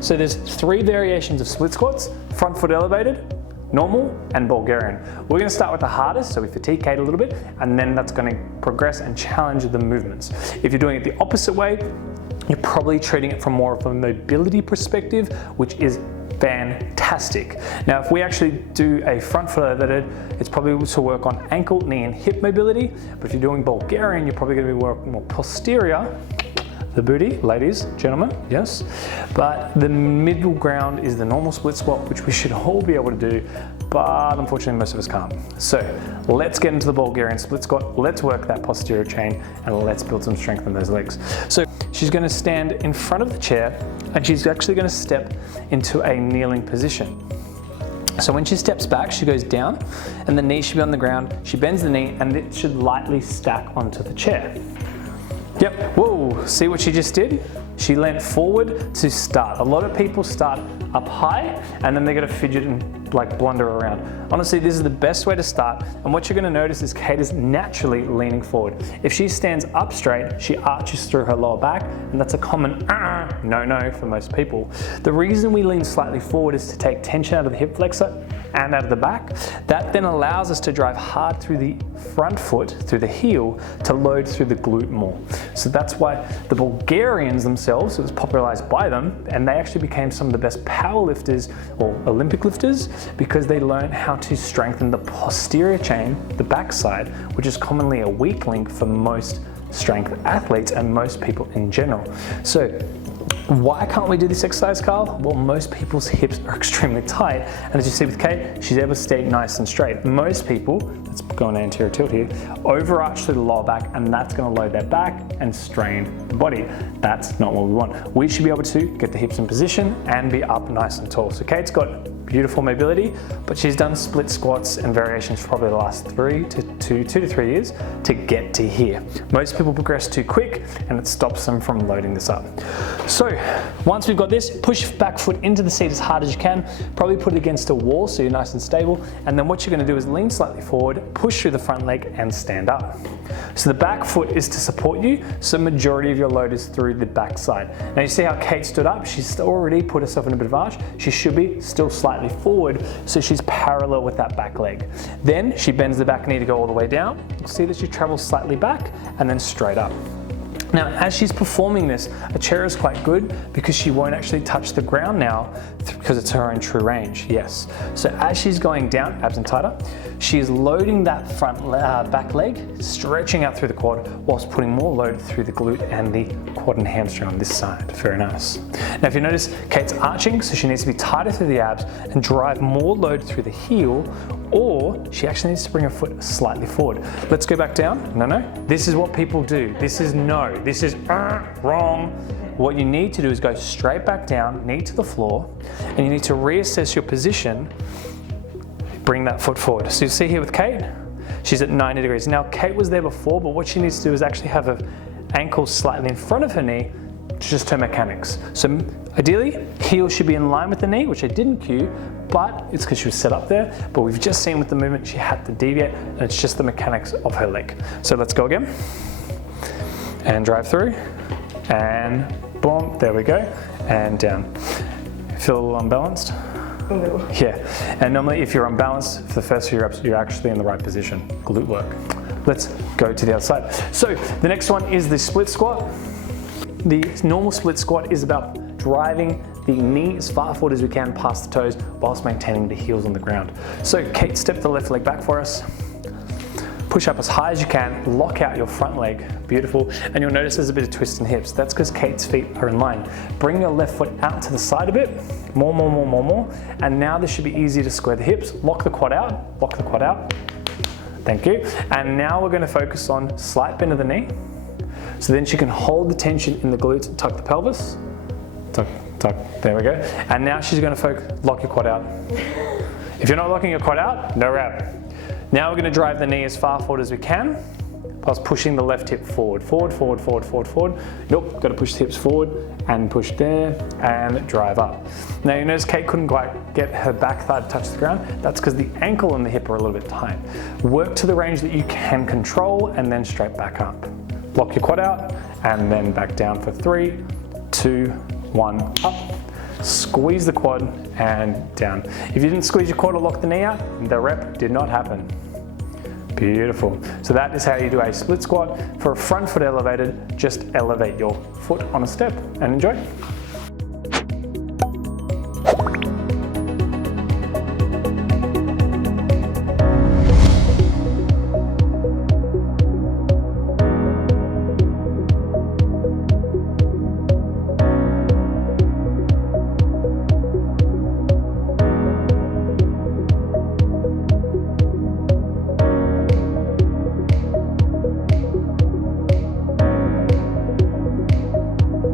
So there's 3 variations of split squats: front foot elevated, normal, and Bulgarian. We're going to start with the hardest, so we fatigue Kate a little bit, and then that's going to progress and challenge the movements. If you're doing it the opposite way, you're probably treating it from more of a mobility perspective, which is fantastic. Now, if we actually do a front foot elevated, it's probably to work on ankle, knee, and hip mobility. But if you're doing Bulgarian, you're probably going to be working more posterior, the booty, ladies, gentlemen, yes. But the middle ground is the normal split squat, which we should all be able to do, but unfortunately most of us can't. So let's get into the Bulgarian split squat, let's work that posterior chain, and let's build some strength in those legs. So she's going to stand in front of the chair, and she's actually going to step into a kneeling position. So when she steps back, she goes down, and the knee should be on the ground. She bends the knee, and it should lightly stack onto the chair. Yep, whoa, see what she just did? She leant forward to start. A lot of people start up high and then they're gonna fidget and like blunder around. Honestly, this is the best way to start, and what you're gonna notice is Kate is naturally leaning forward. If she stands up straight, she arches through her lower back, and that's a common no for most people. The reason we lean slightly forward is to take tension out of the hip flexor and out of the back. That then allows us to drive hard through the front foot, through the heel, to load through the glute more. So that's why the Bulgarians themselves, it was popularized by them, and they actually became some of the best power lifters or Olympic lifters because they learned how to strengthen the posterior chain, the backside, which is commonly a weak link for most strength athletes and most people in general. So why can't we do this exercise, Carl? Well, most people's hips are extremely tight, and as you see with Kate, she's able to stay nice and straight. Most people, let's go on anterior tilt here, overarch through the lower back, and that's going to load their back and strain the body. That's not what we want. We should be able to get the hips in position and be up nice and tall. So Kate's got beautiful mobility, but she's done split squats and variations for probably the last 2 to 3 years to get to here. Most people progress too quick, and it stops them from loading this up. So once we've got this, push back foot into the seat as hard as you can, probably put it against a wall so you're nice and stable, and then what you're going to do is lean slightly forward, push through the front leg, and stand up. So the back foot is to support you, so majority of your load is through the back side. Now you see how Kate stood up? She's already put herself in a bit of arch. She should be still slightly forward, so she's parallel with that back leg. Then she bends the back knee to go all the way down. You'll see that she travels slightly back and then straight up. Now, as she's performing this, a chair is quite good because she won't actually touch the ground now because it's her own true range, yes. So as she's going down, abs and tighter, she is loading that front back leg, stretching out through the quad, whilst putting more load through the glute and the quad and hamstring on this side. Very nice. Now, if you notice, Kate's arching, so she needs to be tighter through the abs and drive more load through the heel, or she actually needs to bring her foot slightly forward. Let's go back down. No. This is what people do. This is no. This is wrong. What you need to do is go straight back down, knee to the floor, and you need to reassess your position. Bring that foot forward. So you see here with Kate, she's at 90 degrees. Now Kate was there before, but what she needs to do is actually have her ankle slightly in front of her knee, just her mechanics. So ideally, heel should be in line with the knee, which I didn't cue, but it's because she was set up there. But we've just seen with the movement, she had to deviate, and it's just the mechanics of her leg. So let's go again. And drive through, and boom, there we go, and down. Feel a little unbalanced? A little. Yeah, and normally if you're unbalanced for the first few reps, you're actually in the right position. Glute work. Let's go to the other side. So the next one is the split squat. The normal split squat is about driving the knee as far forward as we can past the toes whilst maintaining the heels on the ground. So Kate, step the left leg back for us. Push up as high as you can, lock out your front leg, beautiful, and you'll notice there's a bit of twist in hips. That's because Kate's feet are in line. Bring your left foot out to the side a bit, more, and now this should be easy to square the hips. Lock the quad out, thank you. And now we're gonna focus on slight bend of the knee, so then she can hold the tension in the glutes, tuck the pelvis, tuck, there we go. And now she's gonna lock your quad out. If you're not locking your quad out, no rep. Now we're going to drive the knee as far forward as we can, whilst pushing the left hip forward. Nope, got to push the hips forward and push there and drive up. Now you notice Kate couldn't quite get her back thigh to touch the ground. That's because the ankle and the hip are a little bit tight. Work to the range that you can control and then straight back up. Lock your quad out and then back down for 3, 2, 1, up. squeeze the quad and down. If you didn't squeeze your quad or lock the knee out, the rep did not happen. Beautiful. So that is how you do a split squat. For a front foot elevated, just elevate your foot on a step and enjoy.